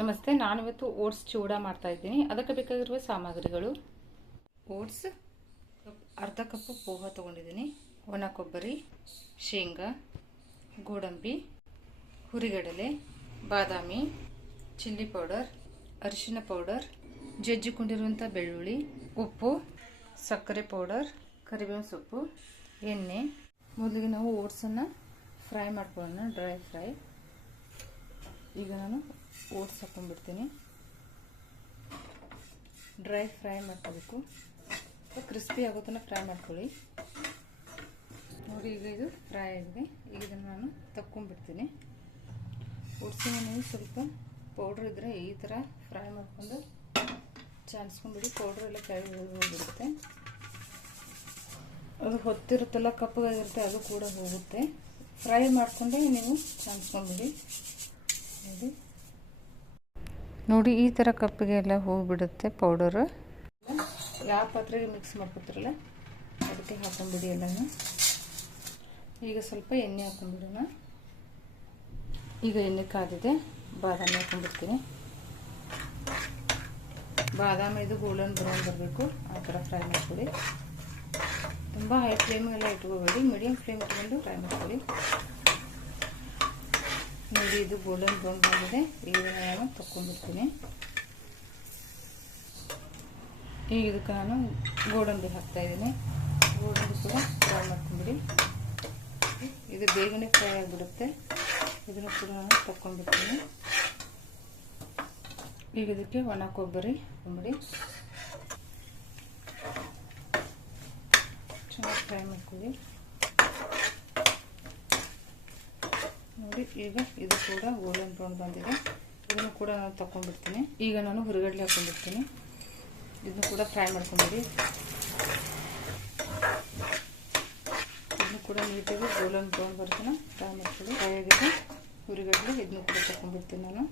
ನಮಸ್ತೆ, ನಾನಿವತ್ತು ಓಟ್ಸ್ ಚೂಡ ಮಾಡ್ತಾ ಇದ್ದೀನಿ. ಅದಕ್ಕೆ ಬೇಕಾಗಿರುವ ಸಾಮಗ್ರಿಗಳು: ಓಟ್ಸ್ ಅರ್ಧ ಕಪ್ಪು, ಪೋಹ ತೊಗೊಂಡಿದ್ದೀನಿ, ಒಣ ಕೊಬ್ಬರಿ, ಶೇಂಗಾ, ಗೋಡಂಬಿ, ಹುರಿಗಡಲೆ, ಬಾದಾಮಿ, ಚಿಲ್ಲಿ ಪೌಡರ್, ಅರಿಶಿನ ಪೌಡರ್, ಜಜ್ಜಿಕೊಂಡಿರುವಂಥ ಬೆಳ್ಳುಳ್ಳಿ, ಉಪ್ಪು, ಸಕ್ಕರೆ ಪೌಡರ್, ಕರಿಬೇವಿನ ಸೊಪ್ಪು, ಎಣ್ಣೆ. ಮೊದಲಿಗೆ ನಾವು ಓಟ್ಸನ್ನು ಫ್ರೈ ಮಾಡ್ಕೊಳ್ಳೋಣ, ಡ್ರೈ ಫ್ರೈ. ಈಗ ನಾನು ಓಟ್ಸ್ ಹಾಕೊಂಡ್ಬಿಡ್ತೀನಿ. ಡ್ರೈ ಫ್ರೈ ಮಾಡ್ಕೋಬೇಕು, ಕ್ರಿಸ್ಪಿ ಆಗೋ ತನಕ ಫ್ರೈ ಮಾಡ್ಕೊಳ್ಳಿ. ನೋಡಿ, ಈಗ ಇದು ಫ್ರೈ ಆಗಿದೆ. ಈಗ ಇದನ್ನು ನಾನು ತಕ್ಕೊಂಡ್ಬಿಡ್ತೀನಿ. ಓಟ್ಸಿನ ನೀವು ಸ್ವಲ್ಪ ಪೌಡ್ರ್ ಇದ್ದರೆ ಈ ಥರ ಫ್ರೈ ಮಾಡ್ಕೊಂಡು ಚಾನ್ಸ್ಕೊಂಡ್ಬಿಡಿ. ಪೌಡ್ರ್ ಎಲ್ಲ ಕೆಳಗೆ ಹೋಗಿರುತ್ತೆ, ಅದು ಹೊತ್ತಿರುತ್ತಲ್ಲ, ಕಪ್ಪಗಾಗಿರುತ್ತೆ, ಅದು ಕೂಡ ಹೋಗುತ್ತೆ. ಫ್ರೈ ಮಾಡಿಕೊಂಡೆ ನೀವು ಚಾನ್ಸ್ಕೊಂಡ್ಬಿಡಿ. ನೋಡಿ, ಈ ಥರ ಕಪ್ಪಿಗೆ ಎಲ್ಲ ಹೋಗಿಬಿಡುತ್ತೆ ಪೌಡರು. ಯಾವ ಪಾತ್ರೆಗೆ ಮಿಕ್ಸ್ ಮಾಡ್ಕೊತಿರಲ್ಲ ಅದಕ್ಕೆ ಹಾಕೊಂಡ್ಬಿಡಿ ಎಲ್ಲನೂ. ಈಗ ಸ್ವಲ್ಪ ಎಣ್ಣೆ ಹಾಕೊಂಡ್ಬಿಡೋಣ. ಈಗ ಎಣ್ಣೆ ಕಾದಿದೆ, ಬಾದಾಮಿ ಹಾಕೊಂಡ್ಬಿಡ್ತೀನಿ. ಬಾದಾಮಿ ಇದು ಗೋಲ್ಡನ್ ಬ್ರೌನ್ ಬರಬೇಕು, ಆ ಥರ ಫ್ರೈ ಮಾಡ್ಕೊಳ್ಳಿ. ತುಂಬ ಹೈ ಫ್ಲೇಮೆಲ್ಲ ಇಟ್ಕೋಬೇಡಿ, ಮೀಡಿಯಮ್ ಫ್ಲೇಮ್ ಇಟ್ಕೊಂಡು ಫ್ರೈ ಮಾಡ್ಕೊಳ್ಳಿ. ನೋಡಿ, ಇದು ಗೋಲ್ಡನ್ ಬ್ರೌನ್ ಬಂದಿದೆ. ಈಗ ನಾನು ತಕ್ಕೊಂಡ್ಬಿಡ್ತೀನಿ. ಈಗ ಇದಕ್ಕೆ ನಾನು ಗೋಡಂಬಿ ಹಾಕ್ತಾಯಿದ್ದೀನಿ. ಗೋಡಂಬಿ ಕೂಡ ಫ್ರೈ ಮಾಡ್ಕೊಂಡ್ಬಿಡಿ. ಇದು ಬೇಗನೆ ಫ್ರೈ ಆಗಿಬಿಡುತ್ತೆ. ಇದನ್ನು ಕೂಡ ನಾನು ತಕ್ಕೊಂಡ್ಬಿಡ್ತೀನಿ. ಈಗ ಇದಕ್ಕೆ ಒಣ ಕೊಬ್ಬರಿ ಹಾಕೊಂಡ್ಬಿಡಿ. ಚೆನ್ನಾಗಿ ಫ್ರೈ ಮಾಡ್ಕೊಳ್ಳಿ. ನೋಡಿ, ಈಗ ಇದು ಕೂಡ ಗೋಲ್ಡನ್ ಬ್ರೌನ್ ಬಂದಿದೆ. ಇದನ್ನು ಕೂಡ ನಾನು ತಗೊಂಡ್ಬಿಡ್ತೀನಿ. ಈಗ ನಾನು ಹುರಿಗಡಲೆ ಹಾಕೊಂಡ್ಬಿಡ್ತೀನಿ. ಇದನ್ನು ಕೂಡ ಫ್ರೈ ಮಾಡ್ಕೊಂಡ್ಬಿಡಿ. ಇದನ್ನು ಕೂಡ ನೀಟಾಗಿ ಗೋಲ್ಡನ್ ಬ್ರೌನ್ ಬರ್ತನ ಫ್ರೈ ಮಾಡ್ಕೊಳ್ಳಿ. ಫ್ರೈ ಆಗಿದೆ ಹುರಿಗಡಲೆ, ಇದನ್ನು ಕೂಡ ತಗೊಂಡ್ಬಿಡ್ತೀನಿ ನಾನು.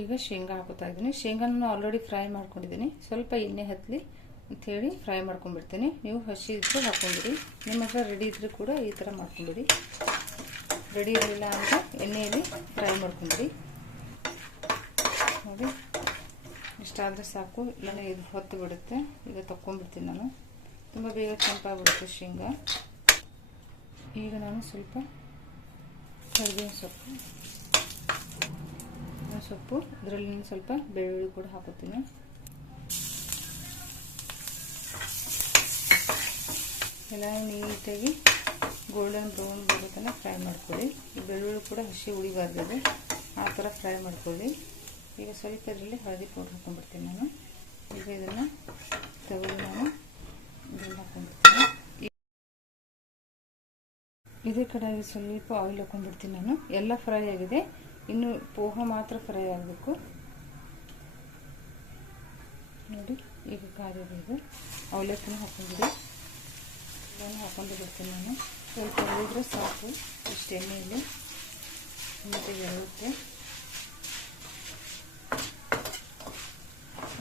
ಈಗ ಶೇಂಗಾ ಹಾಕೋತಾ ಇದ್ದೀನಿ. ಶೇಂಗಾ ನಾನು ಆಲ್ರೆಡಿ ಫ್ರೈ ಮಾಡ್ಕೊಂಡಿದ್ದೀನಿ. ಸ್ವಲ್ಪ ಎಣ್ಣೆ ಹತ್ತಲಿ ಅಂಥೇಳಿ ಫ್ರೈ ಮಾಡ್ಕೊಂಡ್ಬಿಡ್ತೀನಿ. ನೀವು ಹಸಿ ಇದ್ದರೆ ಹಾಕೊಂಡ್ಬಿಡಿ, ನಿಮ್ಮ ಹತ್ರ ರೆಡಿ ಇದ್ದರೆ ಕೂಡ ಈ ಥರ ಮಾಡ್ಕೊಂಡ್ಬಿಡಿ. ರೆಡಿ ಇರಲಿಲ್ಲ ಅಂದರೆ ಎಣ್ಣೆಯಲ್ಲಿ ಫ್ರೈ ಮಾಡ್ಕೊಂಡ್ಬಿಡಿ. ನೋಡಿ, ಇಷ್ಟಾದರೆ ಸಾಕು, ಇಲ್ಲಾಂದರೆ ಇದು ಹೊತ್ತು ಬಿಡುತ್ತೆ. ಈಗ ತಕ್ಕೊಂಡ್ಬಿಡ್ತೀನಿ ನಾನು. ತುಂಬ ಬೇಗ ಕೆಂಪಾಗ್ಬಿಡುತ್ತೆ ಶೇಂಗಾ. ಈಗ ನಾನು ಸ್ವಲ್ಪ ಕರಿಬೇವಿನ ಸೊಪ್ಪು, ಇದರಲ್ಲಿ ನಾನು ಸ್ವಲ್ಪ ಬೆಳ್ಳುಳ್ಳಿ ಕೂಡ ಹಾಕೋತೀನಿ. ಎಲ್ಲ ನೀಟಾಗಿ ಗೋಲ್ಡನ್ ಬ್ರೌನ್ ಬರೋತನ ಫ್ರೈ ಮಾಡ್ಕೊಳ್ಳಿ. ಈ ಬೆಳ್ಳುಳ್ಳಿ ಕೂಡ ಹಸಿ ಉಳಿಬಾರ್ದಿದೆ, ಆ ಥರ ಫ್ರೈ ಮಾಡ್ಕೊಳ್ಳಿ. ಈಗ ಸ್ವಲ್ಪ ಇದರಲ್ಲಿ ಹಳದಿ ಪೌಡ್ರ್ ಹಾಕೊಂಡ್ಬಿಡ್ತೀನಿ ನಾನು. ಈಗ ಇದನ್ನು ತೆಗೆದು ನಾನು ಇದನ್ನು ಹಾಕೊಂಡ್ಬಿಡ್ತೀನಿ. ಇದೇ ಕಡೆಗೆ ಸ್ವಲ್ಪ ಆಯಿಲ್ ಹಾಕೊಂಡ್ಬಿಡ್ತೀನಿ ನಾನು. ಎಲ್ಲ ಫ್ರೈ ಆಗಿದೆ, ಇನ್ನು ಪೋಹ ಮಾತ್ರ ಫ್ರೈ ಆಗಬೇಕು. ನೋಡಿ, ಈಗ ಕಾದಿದೆ. ಇದು ಅವಲಕ್ಕಿನ ಹಾಕೊಂಡ್ಬಿಡಿ. ಹಾಕೊಂಡು ಬಿಡ್ತೀನಿ ನಾನು. ಸ್ವಲ್ಪ ಹೊಡೆದ್ರೆ ಸಾಕು, ಇಷ್ಟು ಎಣ್ಣೆಯಲ್ಲಿ ನೀಟಾಗಿ ಇರುತ್ತೆ.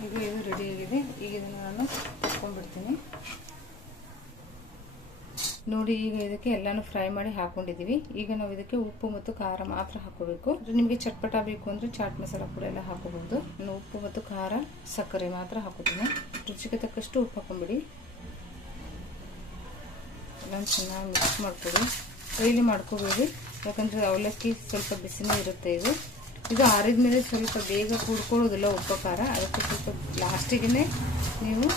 ಈಗ ಇದು ರೆಡಿಯಾಗಿದೆ. ಈಗ ಇದನ್ನು ನಾನು ತಕ್ಕೊಂಡ್ಬಿಡ್ತೀನಿ. ನೋಡಿ, ಈಗ ಇದಕ್ಕೆ ಎಲ್ಲನೂ ಫ್ರೈ ಮಾಡಿ ಹಾಕೊಂಡಿದ್ದೀವಿ. ಈಗ ನಾವು ಇದಕ್ಕೆ ಉಪ್ಪು ಮತ್ತು ಖಾರ ಮಾತ್ರ ಹಾಕೋಬೇಕು. ನಿಮಗೆ ಚಟ್ಪಟ ಬೇಕು ಅಂದರೆ ಚಾಟ್ ಮಸಾಲ ಕೂಡ ಎಲ್ಲ ಹಾಕೋಬಹುದು. ನಾನು ಉಪ್ಪು ಮತ್ತು ಖಾರ, ಸಕ್ಕರೆ ಮಾತ್ರ ಹಾಕೋತೀನಿ. ರುಚಿಗೆ ತಕ್ಕಷ್ಟು ಉಪ್ಪು ಹಾಕೊಂಡ್ಬಿಡಿ. ಎಲ್ಲ ಚೆನ್ನಾಗಿ ಮಿಕ್ಸ್ ಮಾಡ್ಕೊಳ್ಳಿ. ಕೈಲಿ ಮಾಡ್ಕೋಬೇಡಿ, ಯಾಕಂದರೆ ಅವಲಕ್ಕಿ ಸ್ವಲ್ಪ ಬಿಸಿನೇ ಇರುತ್ತೆ. ಇದು ಆರಿದ ಮೇಲೆ ಸ್ವಲ್ಪ ಬೇಗ ಕುಡ್ಕೊಳ್ಳೋದಿಲ್ಲ ಉಪ್ಪು ಖಾರ. ಅದಕ್ಕೆ ಸ್ವಲ್ಪ ಲಾಸ್ಟಿಗೆ ನೀವು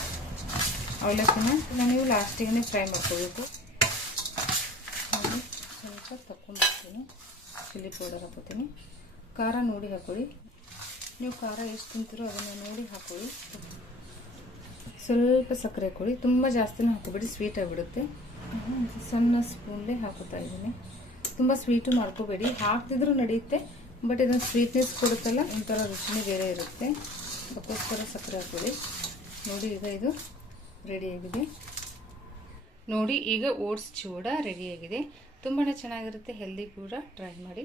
ಅವಲಕ್ಕಿನ ನೀವು ಲಾಸ್ಟಿಗೆ ಫ್ರೈ ಮಾಡ್ಕೋಬೇಕು. ಸ್ವಲ್ಪ ತಕ್ಕೊಂಡ್ಬಿಡ್ತೀನಿ. ಚಿಲ್ಲಿ ಪೌಡರ್ ಹಾಕೋತೀನಿ. ಖಾರ ನೋಡಿ ಹಾಕೊಳ್ಳಿ. ನೀವು ಖಾರ ಎಷ್ಟು ತಿಂತೀರೋ ಅದನ್ನು ನೋಡಿ ಹಾಕೊಳ್ಳಿ. ಸ್ವಲ್ಪ ಸಕ್ಕರೆ ಹಾಕೊಳ್ಳಿ. ತುಂಬ ಜಾಸ್ತಿನೂ ಹಾಕೋಬೇಡಿ, ಸ್ವೀಟ್ ಆಗಿಬಿಡುತ್ತೆ. ಸಣ್ಣ ಸ್ಪೂನ್ಲೇ ಹಾಕೋತಾ ಇದ್ದೀನಿ. ತುಂಬ ಸ್ವೀಟು ಮಾಡ್ಕೋಬೇಡಿ, ಹಾಕ್ತಿದ್ರೂ ನಡೆಯುತ್ತೆ. ಬಟ್ ಇದನ್ನು ಸ್ವೀಟ್ನೆಸ್ ಕೊಡುತ್ತಲ್ಲ, ಒಂಥರ ರುಚಿನೇ ಬೇರೆ ಇರುತ್ತೆ. ಅದಕ್ಕೋಸ್ಕರ ಸಕ್ಕರೆ ಹಾಕೊಳ್ಳಿ. ನೋಡಿ, ಈಗ ಇದು ರೆಡಿಯಾಗಿದೆ. ನೋಡಿ, ಈಗ ಓಟ್ಸ್ ಚೂಡ ರೆಡಿಯಾಗಿದೆ. ತುಂಬಾ ಚೆನ್ನಾಗಿರುತ್ತೆ, ಹೆಲ್ದಿ ಕೂಡ. ಟ್ರೈ ಮಾಡಿ.